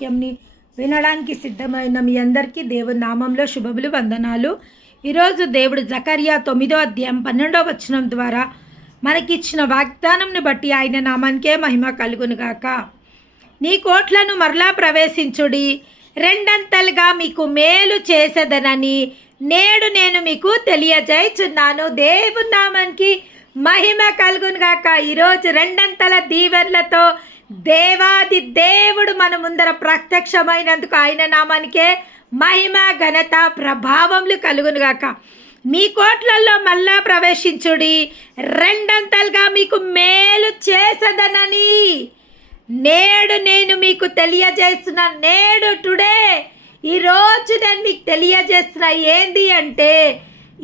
వాక్యంని వినడానికి సిద్ధమైన మీ అందరికీ దేవుని నామంలో శుభములు వందనాలు. ఈరోజు దేవుడు జకర్యా 9వ అధ్యాయం 12వ వచనం ద్వారా మనకిచ్చిన వాగ్దానంను బట్టి ఆయన నామానికే మహిమ కలుగునుగాక. నీ కోట్లను మరలా ప్రవేశించుడి, రెండంతలుగా మీకు మేలు చేసేదనని నేడు నేను మీకు తెలియజేయుచున్నాను. దేవుని నామానికి మహిమ కలుగునుగాక. ఈరోజు రెండంతల దీవెనలతో దేవాది దేవుడు మన ముందర ప్రత్యక్షమైనందుకు ఆయన నామానికే మహిమ ఘనత ప్రభావములు కలుగునుగాక. మీ కోట్లలో మళ్ళా ప్రవేశించుడి, రెండంతలుగా మీకు మేలు చేసేదనని నేడు నేను మీకు తెలియజేస్తున్నా. నేడు టుడే ఈరోజు నేను మీకు తెలియజేస్తున్నా. ఏంది అంటే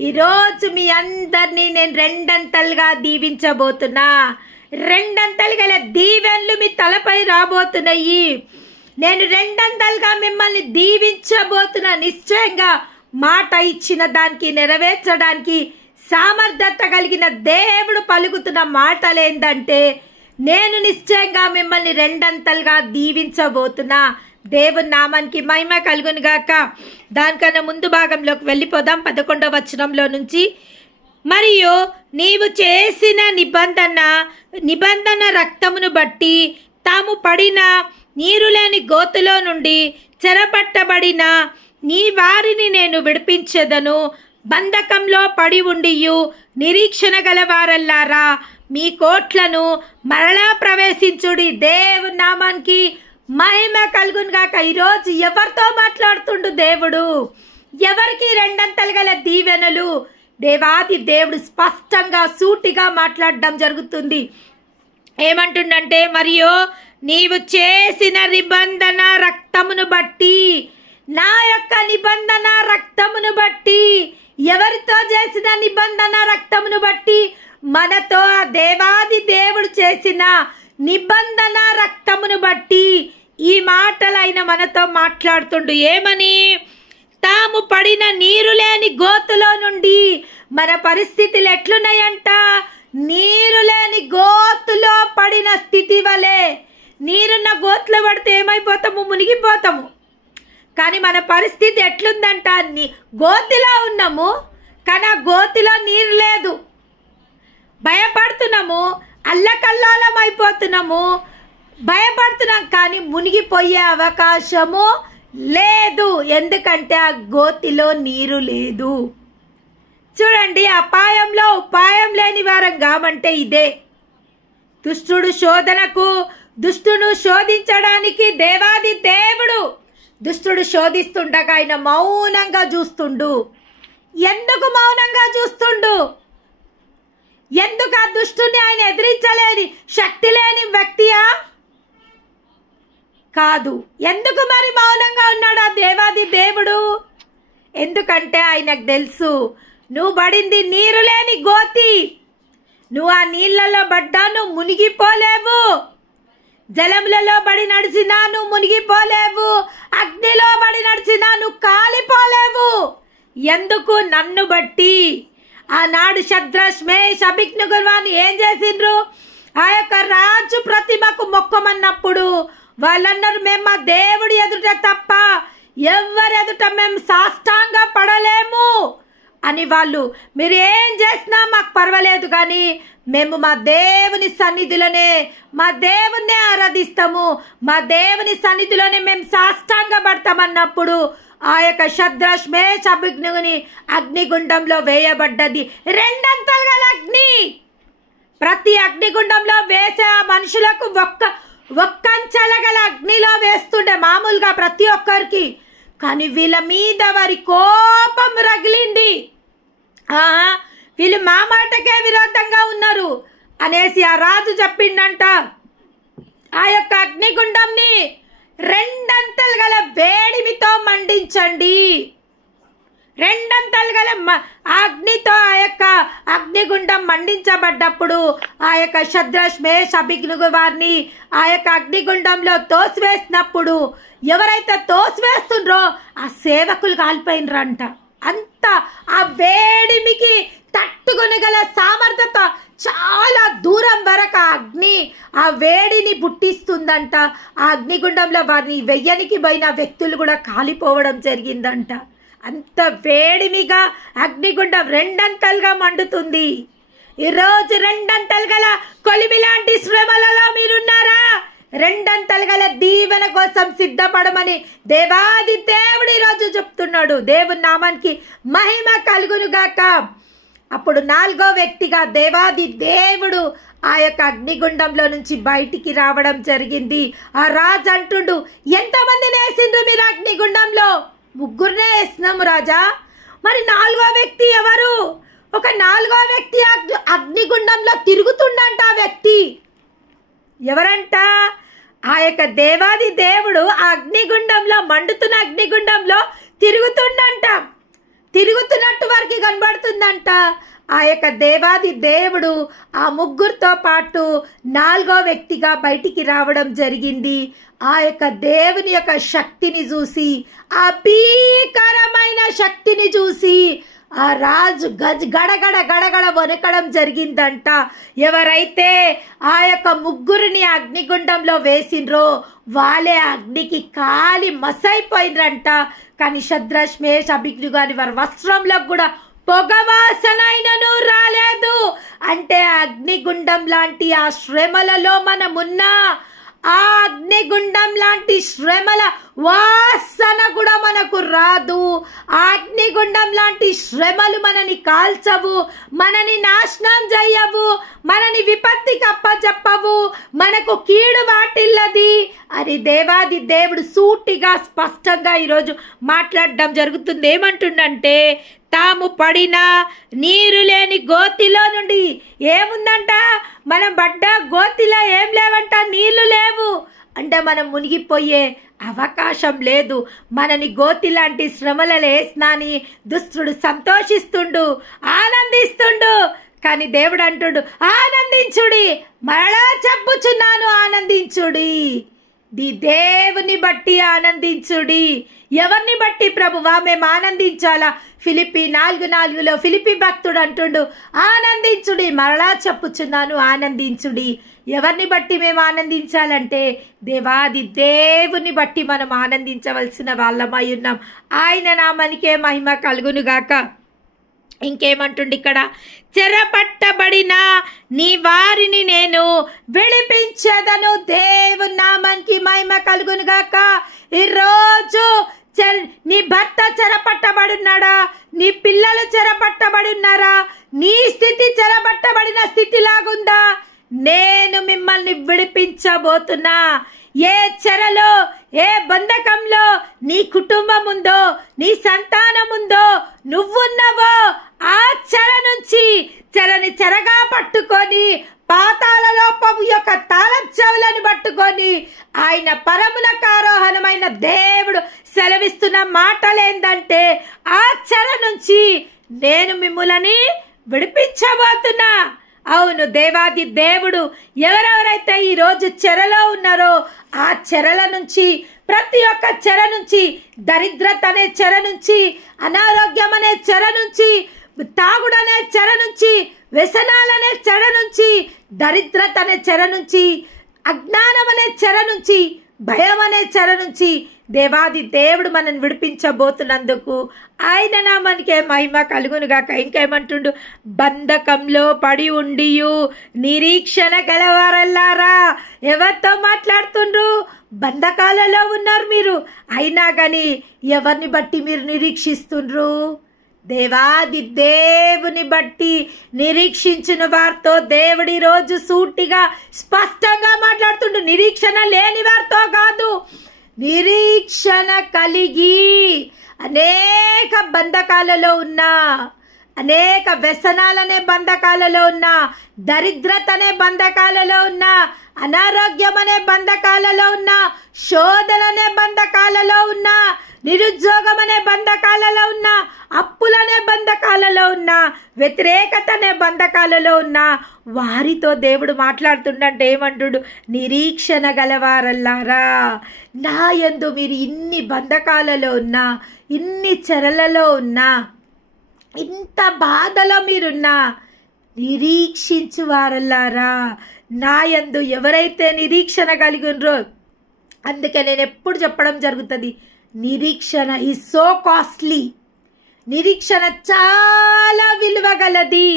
ఈరోజు మీ అందరినీ నేను రెండంతలుగా దీవించబోతున్నా. రెండంతలుగా దీవెనలు మీ తలపై రాబోతున్నాయి. నేను రెండంతలుగా మిమ్మల్ని దీవించబోతున్నా. నిశ్చయంగా మాట ఇచ్చిన దానికి నెరవేర్చడానికి సామర్థ్యత కలిగిన దేవుడు పలుకుతున్న మాటలు ఏంటంటే నేను నిశ్చయంగా మిమ్మల్ని రెండంతలుగా దీవించబోతున్నా. దేవుని నామానికి మహిమ కలుగునుగాక. దానికన్నా ముందు భాగంలోకి వెళ్ళిపోదాం. 11వ వచనంలో నుంచి, మరియు నీవు చేసిన నిబంధన రక్తమును బట్టి తాము పడిన నీరు లేని గోతులో నుండి చెరపట్టబడిన నీ వారిని నేను విడిపించెదను. బంధకంలో పడి ఉండియు నిరీక్షణ గల వారల్లారా, మీ కోట్లను మరలా ప్రవేశించుడి. దేవుని నామానికి మహిమ కలుగునుగాక. ఈరోజు ఎవరితో మాట్లాడుతుండు దేవుడు? ఎవరికి రెండంతలు గల దీవెనలు? దేవాది దేవుడు స్పష్టంగా సూటిగా మాట్లాడడం జరుగుతుంది. ఏమంటుండంటే, మరియు నీవు చేసిన నిబంధన రక్తమును బట్టి, నా యొక్క నిబంధన రక్తమును బట్టి. ఎవరితో చేసిన నిబంధన రక్తమును బట్టి? మనతో ఆ దేవాది దేవుడు చేసిన నిబంధన రక్తమును బట్టి ఈ మాటలు ఆయన మనతో మాట్లాడుతుండు. ఏమని? తాము పడిన నీరు లేని గోతులో నుండి. మన పరిస్థితులు ఎట్లున్నాయంట? నీరు లేని గోతులో పడిన స్థితి వలె. నీరున్న గోతులో పడితే ఏమైపోతాము? మునిగిపోతాము. కానీ మన పరిస్థితి ఎట్లుందంట? గోతిలో ఉన్నాము, కానీ ఆ గోతిలో నీరు లేదు. భయపడుతున్నాము, అల్లకల్లోలం అయిపోతున్నాము, భయపడుతున్నాం, కానీ మునిగిపోయే అవకాశము లేదు. ఎందుకంటే ఆ గోతిలో నీరు లేదు. చూడండి, అపాయంలో ఉపాయం లేని వారం కామంటే ఇదే. దుష్టును శోధించడానికి దేవాది దేవుడు దుష్టుడు శోధిస్తుండగా ఆయన మౌనంగా చూస్తుండు. ఎందుకు మౌనంగా చూస్తుండు? ఎందుకు? ఆ దుష్టుని ఆయన ఎదిరించలేని శక్తి లేని వ్యక్తియా? కాదు. ఎందుకు మరి మౌనంగా ఉన్నాడు ఆ దేవాది దేవుడు? ఎందుకంటే ఆయనకు తెలుసు, నువ్వు పడింది నీరు లేని గోతి. నువ్వు ఆ నీళ్లలో పడ్డా నువ్వు మునిగిపోలేవు. జలములలో పడి నడిచినా నువ్వు మునిగిపోలేవు. అగ్నిలో పడి నడిచినా నువ్వు కాలిపోలేవు. ఎందుకు? నన్ను బట్టి. ఆనాడు శద్రక్ మేషక్ అబేద్నెగో ఏం చేసిండ్రు? ఆ యొక్క రాజు ప్రతిమకు మొక్కమన్నప్పుడు వాళ్ళన్నారు, మేము మా దేవుడి ఎదుట తప్ప ఎవరి ఎదుట మేము సాష్టాంగ పడలేము అని. వాళ్ళు మీరు ఏం చేసినా మాకు పర్వాలేదు, కానీ మేము మా దేవుని సన్నిధిలోనే మా దేవుణ్ణి ఆరాధిస్తాము, మా దేవుని సన్నిధిలోనే మేము సాష్టాంగ పడతామన్నప్పుడు ఆ యొక్క శద్రక్ మేషక్ అబేద్నెగోని అగ్నిగుండంలో వేయబడ్డది. రెండంతలు గల అగ్ని. ప్రతి అగ్నిగుండంలో వేసే ఆ మనుషులకు ఒక్కంచెల గల అగ్నిలో వేస్తుండే మామూలుగా ప్రతి ఒక్కరికి. కానీ వీళ్ళ మీద వారి కోపం రగిలింది. వీళ్ళు మా మాటకే విరోధంగా ఉన్నారు అనేసి ఆ రాజు చెప్పిండంట, ఆ యొక్క అగ్నిగుండంని రెండంతలు గల వేడిమితో మండించండి. రెండంతలు గల అగ్నితో ఆ యొక్క అగ్నిగుండం మండించబడ్డప్పుడు ఆ యొక్క శద్రక్ మేషక్ అబేద్నెగో వారిని ఆ యొక్క అగ్నిగుండంలో తోసివేసినప్పుడు ఎవరైతే తోసివేస్తుండ్రో ఆ సేవకులు కాలిపోయినరంట. అంత ఆ వేడిమికి తట్టుకొనగల సామర్థ్యత చాలా దూరం వరకు ఆ అగ్ని ఆ వేడిని పుట్టిస్తుందంట. ఆ అగ్నిగుండంలో వారిని వెయ్యనికి పోయిన వ్యక్తులు కూడా కాలిపోవడం జరిగిందంట. అంత వేడిమిగా అగ్నిగుండం రెండంతలుగా మండుతుంది. ఈరోజు రెండంతలు గల కొలిమి లాంటి శ్రమలలో మీరున్నారా? రెండంతలు గల దీవెన కోసం సిద్ధపడమని దేవాది దేవుడు ఈరోజు చెప్తున్నాడు. దేవుని నామానికి మహిమ కలుగును గాక. అప్పుడు 4వ వ్యక్తిగా దేవాది దేవుడు ఆ యొక్క అగ్నిగుండంలో నుంచి బయటికి రావడం జరిగింది. ఆ రాజు అంటుండు, ఎంతమందిని వేసిండ్రు మీరు అగ్నిగుండంలో? 3 వేసినాము రాజా. మరి 4వ వ్యక్తి ఎవరు? ఒక 4వ వ్యక్తి అగ్నిగుండంలో తిరుగుతుండంట. ఆ వ్యక్తి ఎవరంట? ఆ యొక్క దేవాది దేవుడు ఆ అగ్నిగుండంలో, మండుతున్న అగ్నిగుండంలో తిరుగుతుండంట. తిరుగుతున్నట్టు వారికి కనబడుతుందంట. ఆ యొక్క దేవాది దేవుడు ఆ 3తో పాటు 4వ వ్యక్తిగా బయటికి రావడం జరిగింది. ఆ యొక్క దేవుని యొక్క శక్తిని చూసి, ఆ భీకరమైన శక్తిని చూసి ఆ రాజు గడగడ గడగడ వణకడం జరిగిందంట. ఎవరైతే ఆ యొక్క 3ని అగ్నిగుండంలో వేసిండ్రో వాళ్ళే అగ్నికి కాలి మసైపోయినరంట. కానీ శద్రక్ మేషక్ అబేద్నెగో వారి వస్త్రంలో కూడా పొగవాసనైనను రాలేదు. అంటే అగ్నిగుండం లాంటి ఆ శ్రమలలో మనమున్నా, ఆ అగ్నిగుండం లాంటి శ్రమల వాసన కూడా మనకు రాదు. ఆ అగ్నిగుండం లాంటి శ్రమలు మనని కాల్చవు, మనని నాశనం చేయవు, మనని విపత్తికి అప్పచెప్పవు, మనకు కీడు వాటిల్లది అని దేవాది దేవుడు సూటిగా స్పష్టంగా ఈరోజు మాట్లాడడం జరుగుతుంది. ఏమంటుండంటే, తాము పడిన నీరు లేని గోతిలో నుండి ఏముందంట? మనం పడ్డ గోతిలో ఏం లేవంట, నీళ్లు లేవు. అంటే మనం మునిగిపోయే అవకాశం లేదు. మనని గోతి లాంటి శ్రమలలో వేసినాని దుష్టుడు సంతోషిస్తుండు, ఆనందిస్తుండు. కానీ దేవుడు అంటుడు, ఆనందించుడి, మరలా చెప్పుచున్నాను ఆనందించుడి. దేవుని బట్టి ఆనందించుడి. ఎవరిని బట్టి ప్రభువా మేము ఆనందించాలా? ఫిలిప్పి 4:4 ఫిలిప్పి భక్తుడు అంటుండు, ఆనందించుడి, మరలా చెప్పుచున్నాను ఆనందించుడి. ఎవరిని బట్టి మేము ఆనందించాలంటే దేవాది దేవుని బట్టి మనం ఆనందించవలసిన వాళ్ళమై ఉన్నాం. ఆయన నామానికే మహిమ కలుగునుగాక. ఇంకేమంటుండి ఇక్కడ, చెరపట్టబడిన నీ వారిని నేను విడిపించదను. దేవుని నామానికి మహిమ కలుగునుగాక. ఈరోజు నీ భర్త చెరపట్టబడున్నాడా? నీ పిల్లలు చెరపట్టబడున్నారా? నీ స్థితి చెరపట్టబడిన స్థితిలాగుందా? నేను మిమ్మల్ని విడిపించబోతున్నా. ఏ చెరలో, ఏ బంధకంలో నీ కుటుంబం ఉందో, నీ సంతానం ఉందో, నువ్వున్నావో ఆ చెర నుంచి చెరని చెరగా పట్టుకొని పాతాళలోకము యొక్క తాళం చెవులను పట్టుకొని ఆయన పరమునకు ఆరోహణమైన దేవుడు సెలవిస్తున్న మాటలేందంటే, ఆ చెర నుంచి నేను మిమ్ములని విడిపించబోతున్నా. అవును, దేవాది దేవుడు ఎవరెవరైతే ఈరోజు చెరలో ఉన్నారో ఆ చెరల నుంచి, ప్రతి ఒక్క చెర నుంచి, దరిద్రత అనే చెర నుంచి, అనారోగ్యం అనే చెర నుంచి, తాగుడనే చెర నుంచి, వ్యసనాలనే చెర నుంచి, దరిద్రత అనే చెర నుంచి, అజ్ఞానం అనే చెర నుంచి, భయం అనే చెర నుంచి దేవాది దేవుడు మనల్ని విడిపించబోతున్నందుకు ఆయన నామానికే మహిమ కలుగునుగాక. ఇంకేమంటుండు, బంధకంలో పడి ఉండియు నిరీక్షణ గలవారల్లారా. ఎవరితో మాట్లాడుతుండ్రు? బంధకాలలో ఉన్నారు మీరు, అయినా కానీ ఎవరిని బట్టి మీరు నిరీక్షిస్తుండ్రు? దేవాది దేవుని బట్టి నిరీక్షించిన వారితో దేవుడి రోజు సూటిగా స్పష్టంగా మాట్లాడుతుండు. నిరీక్షణ లేని వారితో కాదు, నిరీక్షణ కలిగి అనేక బంధకాలలో ఉన్నా, అనేక వ్యసనాలనే బంధకాలలో ఉన్నా, దరిద్రత అనే బంధకాలలో ఉన్నా, అనారోగ్యం అనే బంధకాలలో ఉన్నా, శోధన అనే బంధకాలలో ఉన్నా, నిరుద్యోగం అనే బంధకాలలో ఉన్నా, అప్పులనే బంధకాలలో ఉన్నా, వ్యతిరేకత అనే బంధకాలలో ఉన్నా వారితో దేవుడు మాట్లాడుతుండంటే ఏమంటుడు? నిరీక్షణ గలవారల్లారా, నా యందు మీరు ఇన్ని బంధకాలలో ఉన్నా, ఇన్ని చెరలలో ఉన్నా, ఇంత బాధలో మీరున్నా, నిరీక్షించు వారల్లారా, నా యందు ఎవరైతే నిరీక్షణ కలిగి ఉన్నారో, అందుకే నేను ఎప్పుడు చెప్పడం జరుగుతుంది, నిరీక్షణ ఈజ్ సో కాస్ట్లీ. నిరీక్షణ చాలా విలువ గలది.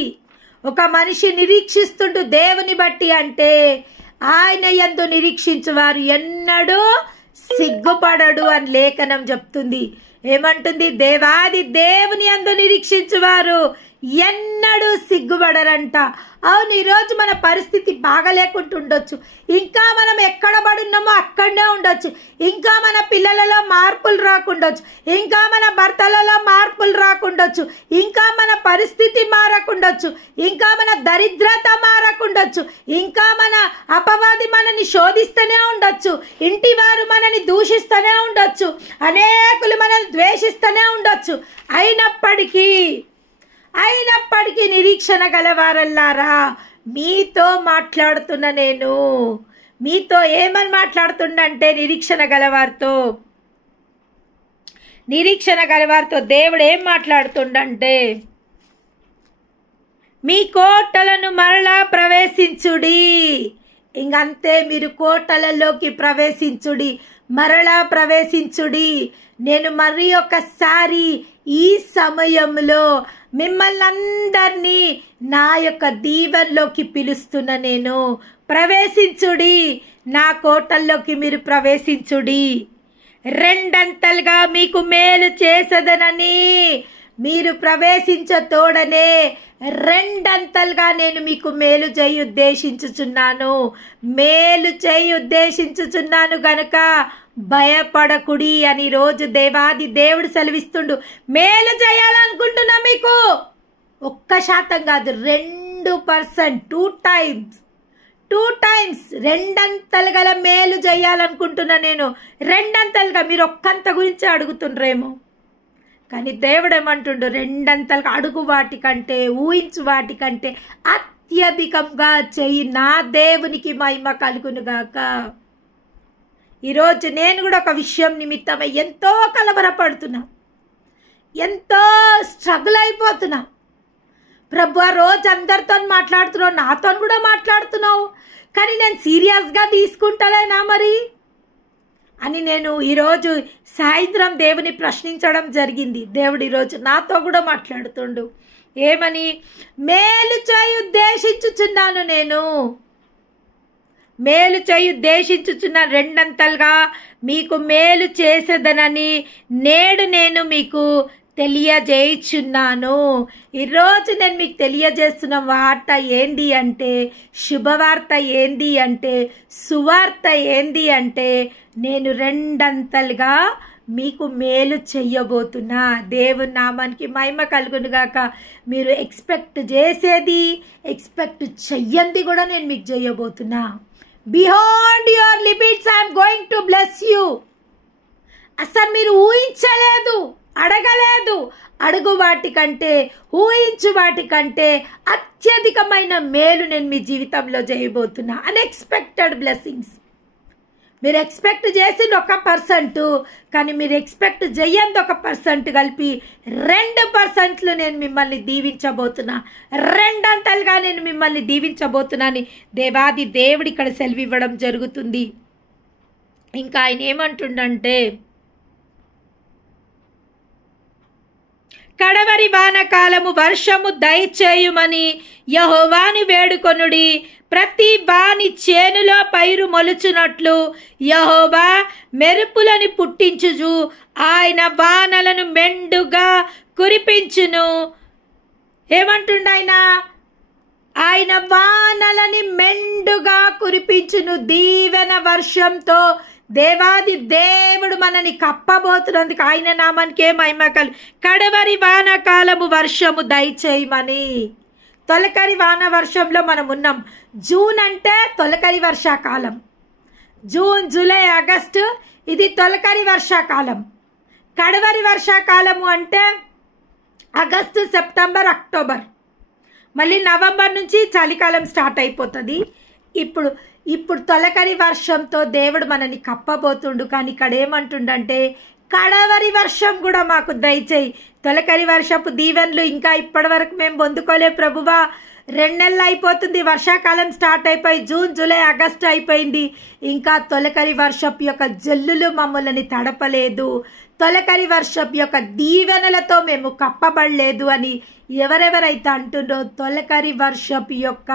ఒక మనిషి నిరీక్షిస్తుంటూ దేవుని బట్టి అంటే ఆయన యందు నిరీక్షించువారు ఎన్నడూ సిగ్గుపడడు అని లేఖనం చెప్తుంది. ఏమంటుంది? దేవాది దేవుని యందు నిరీక్షించువారు ఎన్నడూ సిగ్గుపడరంట. అవును, ఈరోజు మన పరిస్థితి బాగలేకుండా ఉండొచ్చు, ఇంకా మనం ఎక్కడ పడున్నామో అక్కడనే ఉండొచ్చు, ఇంకా మన పిల్లలలో మార్పులు రాకుండొచ్చు, ఇంకా మన భర్తలలో మార్పులు రాకుండొచ్చు, ఇంకా మన పరిస్థితి మారకుండొచ్చు, ఇంకా మన దరిద్రత మారకుండొచ్చు, ఇంకా మన అపవాది మనని శోధిస్తూనే ఉండొచ్చు, ఇంటి వారు మనని దూషిస్తూనే ఉండొచ్చు, అనేకులు మనల్ని ద్వేషిస్తూనే ఉండొచ్చు. అయినప్పటికీ నిరీక్షణ గలవారల్లారా, మీతో మాట్లాడుతున్న నేను, మీతో ఏమని మాట్లాడుతుండంటే నిరీక్షణ గలవారితో దేవుడు ఏం మాట్లాడుతుండంటే, మీ కోటలను మరలా ప్రవేశించుడి. ఇంకంతే, మీరు కోటలలోకి ప్రవేశించుడి, మరలా ప్రవేశించుడి. నేను మరి ఒకసారి ఈ సమయంలో మిమ్మల్ని అందరినీ నా యొక్క దీవెనలోకి పిలుస్తున్న నేను, ప్రవేశించుడి, నా కోటల్లోకి మీరు ప్రవేశించుడి. రెండంతలుగా మీకు మేలు చేసేదనని మీరు ప్రవేశించ తోడనే రెండంతలుగా నేను మీకు మేలు చేయి ఉద్దేశించుచున్నాను గనుక భయపడకుడి అని రోజు దేవాది దేవుడు సెలవిస్తుండు. మేలు చేయాలనుకుంటున్నా మీకు 1% కాదు, 2%, 2 టైమ్స్ రెండంతలుగా మేలు చేయాలనుకుంటున్నా నేను. రెండంతలుగా. మీరు ఒక్కంత గురించి అడుగుతుండ్రేమో, కానీ దేవుడు ఏమంటుండు, రెండంతలుగా అడుగు వాటికంటే, ఊహించు వాటికంటే అత్యధికంగా చెయ్యి, నా దేవునికి మహిమ కలుగునుగాక. ఈరోజు నేను కూడా ఒక విషయం నిమిత్తమై ఎంతో కలవరపడుతున్నా, ఎంతో స్ట్రగుల్ అయిపోతున్నా. ప్రభు, ఆ రోజు అందరితో మాట్లాడుతున్నావు, నాతో కూడా మాట్లాడుతున్నావు, కానీ నేను సీరియస్గా తీసుకుంటలేనా మరి అని నేను ఈరోజు సాయంత్రం దేవుని ప్రశ్నించడం జరిగింది. దేవుడు ఈరోజు నాతో కూడా మాట్లాడుతుండు. ఏమని? మేలు చేయి ఉద్దేశించుచున్నాను నేను, మేలు చేయి ఉద్దేశించుచున్నాను, రెండంతలుగా మీకు మేలు చేసేదనని నేడు నేను మీకు తెలియజేయుచున్నాను. ఈరోజు నేను మీకు తెలియజేస్తున్న వార్త ఏంది అంటే, శుభవార్త ఏంది అంటే, సువార్త ఏంది అంటే, నేను రెండంతలుగా మీకు మేలు చెయ్యబోతున్నా. దేవుని నామానికి మహిమ కలుగునుగాక. మీరు ఎక్స్పెక్ట్ చేసేది, ఎక్స్పెక్ట్ చెయ్యంది కూడా నేను మీకు చేయబోతున్నా. Beyond your limits I'm going to bless you. అసలు మీరు ఊహించలేదు, అడగలేదు, అడుగు వాటికంటే, ఊహించు వాటికంటే అత్యధికమైన మేలు నేను మీ జీవితంలో చేయబోతున్నా. Unexpected blessings. మీరు ఎక్స్పెక్ట్ చేసింది 1%, కానీ మీరు ఎక్స్పెక్ట్ చెయ్యంది 1% కలిపి 2% నేను మిమ్మల్ని దీవించబోతున్నా. రెండంతలుగా నేను మిమ్మల్ని దీవించబోతున్నా అని దేవాది దేవుడు ఇక్కడ సెలవివ్వడం జరుగుతుంది. ఇంకా ఆయన ఏమంటుండంటే, కడవరి వానకాలము వర్షము దయచేయుమని యెహోవాను వేడుకొనుడి. ప్రతి వాని చేనులో పైరు మొలుచున్నట్లు యెహోవా మెరుపులను పుట్టించుచు ఆయన వానలను మెండుగా కురిపించును. ఏమంటుండ ఆయన వానలని మెండుగా కురిపించును. దీవెన వర్షంతో దేవాది దేవుడు మనని కప్పబోతున్నందుకు ఆయన నామానికే మహిమ కలు. కడవరి వానకాలము వర్షము దయచేయమని. తొలకరి వాన వర్షంలో మనం ఉన్నాం. జూన్ అంటే తొలకరి వర్షాకాలం. జూన్, జూలై, ఆగస్టు ఇది తొలకరి వర్షాకాలం. కడవరి వర్షాకాలము అంటే ఆగస్టు, సెప్టెంబర్, అక్టోబర్. మళ్ళీ నవంబర్ నుంచి చలికాలం స్టార్ట్ అయిపోతుంది. ఇప్పుడు తొలకరి వర్షంతో దేవుడు మనని కప్పబోతుండు. కానీ ఇక్కడ ఏమంటుండంటే, కడవరి వర్షం కూడా మాకు దయచేయి. తొలకరి వర్షపు దీవెనలు ఇంకా ఇప్పటి వరకు మేము పొందుకోలే ప్రభువా, 2 నెలలు అయిపోతుంది, వర్షాకాలం స్టార్ట్ అయిపోయి జూన్ జూలై ఆగస్టు అయిపోయింది. ఇంకా తొలకరి వర్షపు యొక్క జల్లులు మమ్మల్ని తడపలేదు, తొలకరి వర్షపు యొక్క దీవెనలతో మేము కప్పబడలేదు అని ఎవరెవరైతే అంటుండో, తొలకరి వర్షపు యొక్క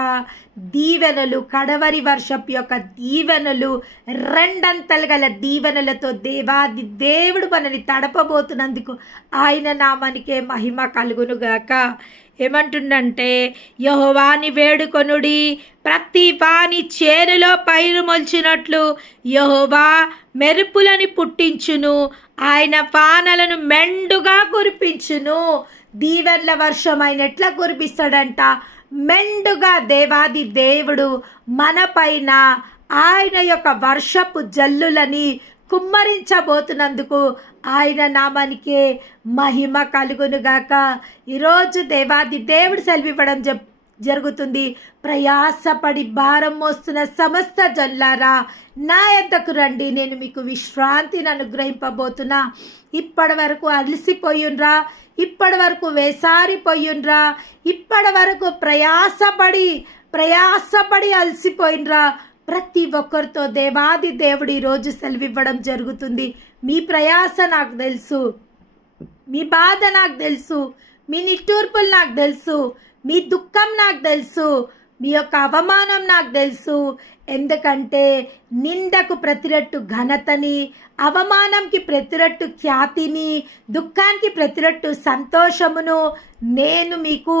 దీవెనలు, కడవరి వర్షపు యొక్క దీవెనలు, 2 అంతలు గల దీవెనలతో దేవాది దేవుడు మనని తడపబోతున్నందుకు ఆయన నామానికే మహిమ కలుగునుగాక. ఏమంటుండంటే, యెహోవాని వేడుకొనుడి, ప్రతి వాని చేనులో పైరు మొలిచినట్లు యెహోవా మెరుపులను పుట్టించును, ఆయన వానలను మెండుగా కురిపించును. దీవెనల వర్షం ఆయన ఎట్లా కురిపిస్తాడంట? మెండుగా. దేవాది దేవుడు మన పైన ఆయన యొక్క వర్షపు జల్లులని కుమ్మరించబోతున్నందుకు ఆయన నామానికే మహిమ కలుగునుగాక. ఈరోజు దేవాది దేవుడు సెలవివ్వడం జరుగుతుంది. ప్రయాసపడి భారం మోస్తున్న సమస్త జనులారా నా యొద్దకు రండి, నేను మీకు విశ్రాంతిని అనుగ్రహింపబోతున్నా. ఇప్పటి వరకు అలసిపోయుండ్రా, ఇప్పటి వరకు వేసారిపోయుండ్రా, ఇప్పటి వరకు ప్రయాసపడి అలసిపోయినరా. ప్రతి ఒక్కరితో దేవాది దేవుడు ఈరోజు సెలవివ్వడం జరుగుతుంది. మీ ప్రయాస నాకు తెలుసు, మీ బాధ నాకు తెలుసు, మీ నిట్టూర్పులు నాకు తెలుసు, మీ దుఃఖం నాకు తెలుసు, మీ యొక్క అవమానం నాకు తెలుసు. ఎందుకంటే నిందకు ప్రతిరట్టు ఘనతని, అవమానంకి ప్రతిరట్టు ఖ్యాతిని, దుఃఖానికి ప్రతిరట్టు సంతోషమును నేను మీకు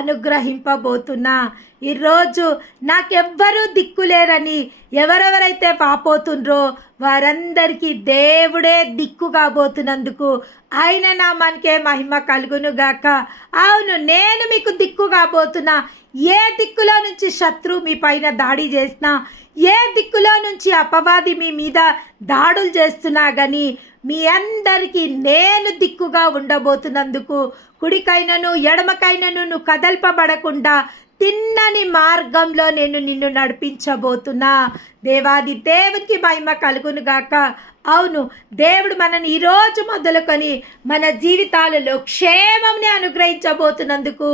అనుగ్రహింపబోతున్నా. ఈరోజు నాకెవ్వరూ దిక్కులేరని ఎవరెవరైతే పాపోతుండ్రో వారందరికీ దేవుడే దిక్కు కాబోతున్నందుకు ఆయన నామానికే మహిమ కలుగునుగాక. అవును, నేను మీకు దిక్కు కాబోతున్నా. ఏ దిక్కులో నుంచి శత్రువు మీ పైన దాడి చేసినా, ఏ దిక్కులో నుంచి అపవాది మీ మీద దాడులు చేస్తున్నా గాని మీ అందరికీ నేను దిక్కుగా ఉండబోతున్నందుకు, కుడికైనను ఎడమకైనను నువ్వు కదల్పబడకుండా తిన్నని మార్గంలో నేను నిన్ను నడిపించబోతున్నా. దేవాది దేవునికి మహిమ కలుగునుగాక. అవును, దేవుడు మనని ఈరోజు మొదలుకొని మన జీవితాలలో క్షేమంని అనుగ్రహించబోతున్నందుకు,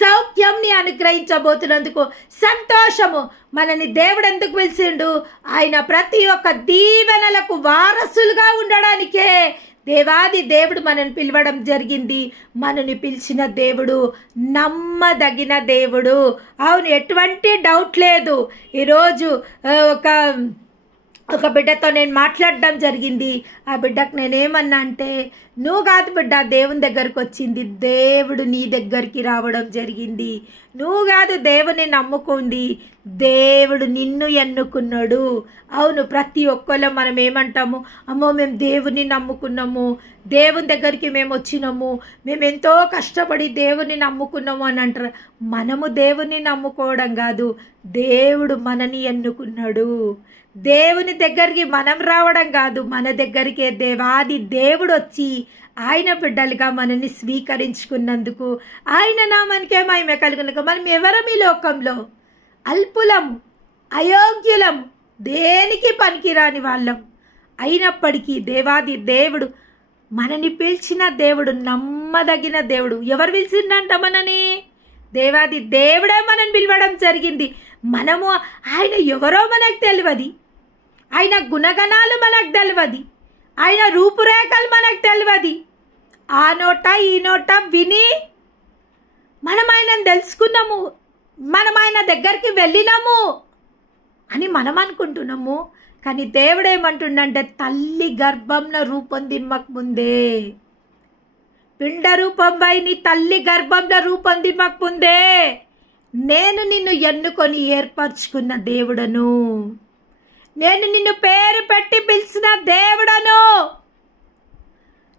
సౌఖ్యంని అనుగ్రహించబోతున్నందుకు, సంతోషము. మనని దేవుడు ఎందుకు పిలిచిండు? ఆయన ప్రతి ఒక్క దీవెనలకు వారసులుగా ఉండడానికే దేవాది దేవుడు మనని పిలవడం జరిగింది. మనని పిలిచిన దేవుడు నమ్మదగిన దేవుడు. అవును, ఎటువంటి డౌట్ లేదు. ఈరోజు ఒక బిడ్డతో నేను మాట్లాడడం జరిగింది. ఆ బిడ్డకు నేనేమన్నా అంటే, నువ్వు కాదు బిడ్డ దేవుని దగ్గరకు వచ్చింది, దేవుడు నీ దగ్గరికి రావడం జరిగింది. నువ్వు కాదు దేవుని నమ్ముకుంది, దేవుడు నిన్ను ఎన్నుకున్నాడు. అవును, ప్రతి ఒక్కళ్ళం మనం ఏమంటాము? అమ్మో, మేము దేవుని నమ్ముకున్నాము, దేవుని దగ్గరికి మేము వచ్చినాము, మేము ఎంతో కష్టపడి దేవుని నమ్ముకున్నాము అని అంటారు. మనము దేవుని నమ్ముకోవడం కాదు, దేవుడు మనని ఎన్నుకున్నాడు. దేవుని దగ్గరికి మనం రావడం కాదు, మన దగ్గరికే దేవాది దేవుడు వచ్చి ఆయన బిడ్డలుగా మనని స్వీకరించుకున్నందుకు ఆయన నామానికే మహిమ కలుగునుగాక. మనం ఎవరం ఈ లోకంలో? అల్పులం, అయోగ్యులం, దేనికి పనికిరాని వాళ్ళం. అయినప్పటికీ దేవాది దేవుడు మనని పిలిచిన దేవుడు నమ్మదగిన దేవుడు. ఎవరు పిలిచిండంట మనని? దేవాది దేవుడే మనని పిలవడం జరిగింది. మనము ఆయన ఎవరో మనకు తెలియదు, ఆయన గుణగణాలు మనకు తెలియదు, ఆయన రూపురేఖలు మనకు తెలియదు. ఆ నోట ఈ నోట విని మనం ఆయనను తెలుసుకున్నాము, మనం ఆయన దగ్గరికి వెళ్ళినాము అని మనం అనుకుంటున్నాము. కానీ దేవుడు ఏమంటుండంటే, తల్లి గర్భంలో రూపొందిమక ముందే, పిండ రూపంపై నీ తల్లి గర్భంలో రూపొందిమక ముందే నేను నిన్ను ఎన్నుకొని ఏర్పరచుకున్న దేవుడను, నేను నిన్ను పేరు పెట్టి పిలిచిన దేవుడను.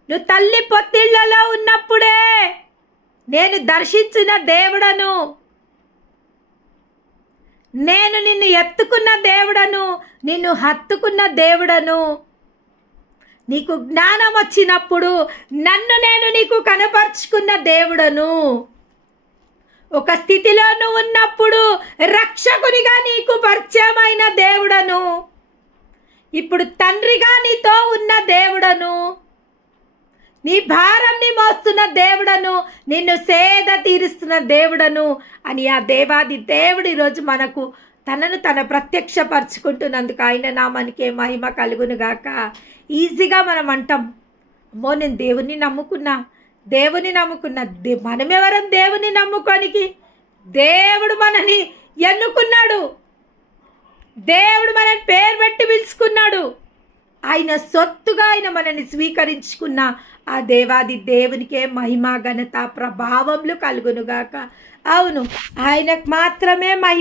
నువ్వు తల్లి పొత్తిళ్లలో ఉన్నప్పుడే నేను దర్శించిన దేవుడను, నేను నిన్ను ఎత్తుకున్న దేవుడను, నిన్ను హత్తుకున్న దేవుడను. నీకు జ్ఞానం వచ్చినప్పుడు నన్ను నేను నీకు కనపరుచుకున్న దేవుడను. ఒక స్థితిలో నువ్వు ఉన్నప్పుడు రక్షకునిగా నీకు పరిచయమైన దేవుడను. ఇప్పుడు తండ్రిగా నీతో ఉన్న దేవుడను. నీ భారంని మోస్తున్న దేవుడను, నిన్ను సేద తీరుస్తున్న దేవుడను అని ఆ దేవాది దేవుడు ఈరోజు మనకు తనను తన ప్రత్యక్షపరచుకుంటున్నందుకు ఆయన నామానికే మహిమ కలుగును గాక. ఈజీగా మనం అంటాం, అమ్మో నేను దేవుని నమ్ముకున్నా, మనమెవరం దేవుని నమ్ముకోనికి? దేవుడు మనని ఎన్నుకున్నాడు, దేవుడు మనని పేరు పెట్టి పిలుచుకున్నాడు. ఆయన సొత్తుగా ఆయన మనని స్వీకరించుకున్న ఆ దేవాది దేవునికే మహిమ ఘనత ప్రభావములు కలుగునుగాక. అవును, ఆయనకు మాత్రమే మహిమ.